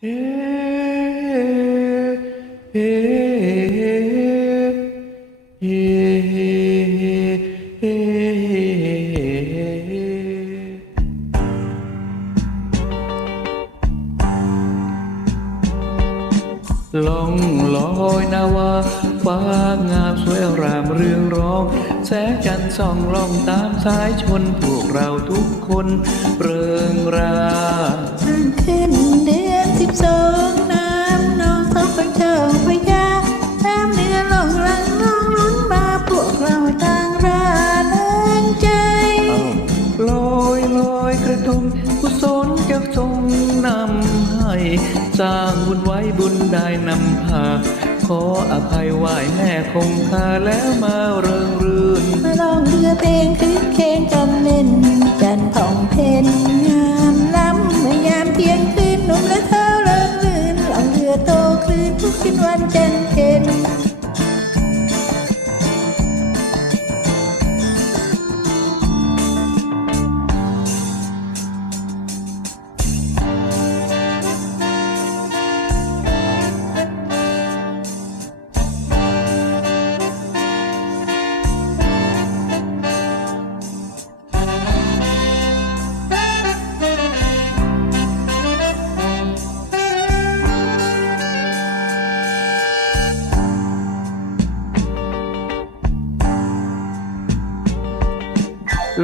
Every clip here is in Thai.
ลองลอยนาวาฟ้างามสวยรามเรืองร้อง แสงจันทร์ส่องล่องตามสายชนพวกเราทุกคนเริงราข้างขึ้นเดือน สิบสองน้ำนองท้องพระเจ้าพยาน้ำเนื้อหลงหลังน้องลุ้นมาพวกเราต่างราเริงใจลอยลอยกระทงกุศลจะทรงนำให้สร้างบุญไว้บุญได้นำพาขออภัยไหวแม่คงคาแล้วมาเริงรื่นมาลองเรือเพลงคึกเพลงกันเล่นจัน คืนวันจันทร์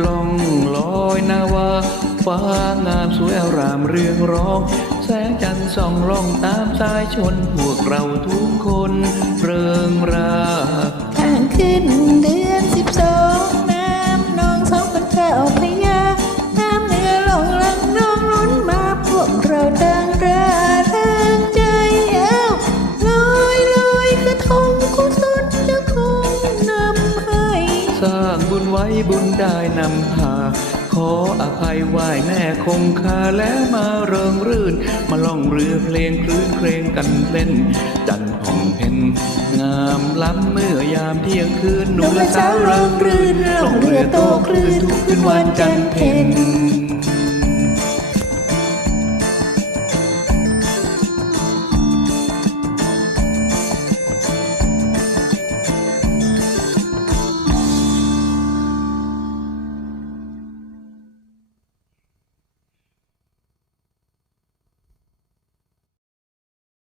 ล่องลอยนาวาฟ้างามสวยอารามเรืองร้อง แสงจันทร์ส่องล่องตามสายชน พวกเราทุกคนเริงราข้างขึ้นเดือนสิบสองน้ำนองสองคนเจ้าพระยาน้ำเนื้อหลงหลังน้องลุ้นมาพวกเราดังราเริงใจเอ้าลอยลอยกระทงกุศ บุญไว้บุญได้นำพา ขออภัยไหว้แม่คงคาแล้วมาเริงรื่น มาล่องเรือเพลงคลื่นเครงกันเล่น จันทร์ผ่องเพ็ญงามล้ำเมื่อยามเที่ยงคืนหนุ่มและสาวเริงรื่นล่องเรือโตคลื่นทุกคืนวันจันทร์เพ็ญ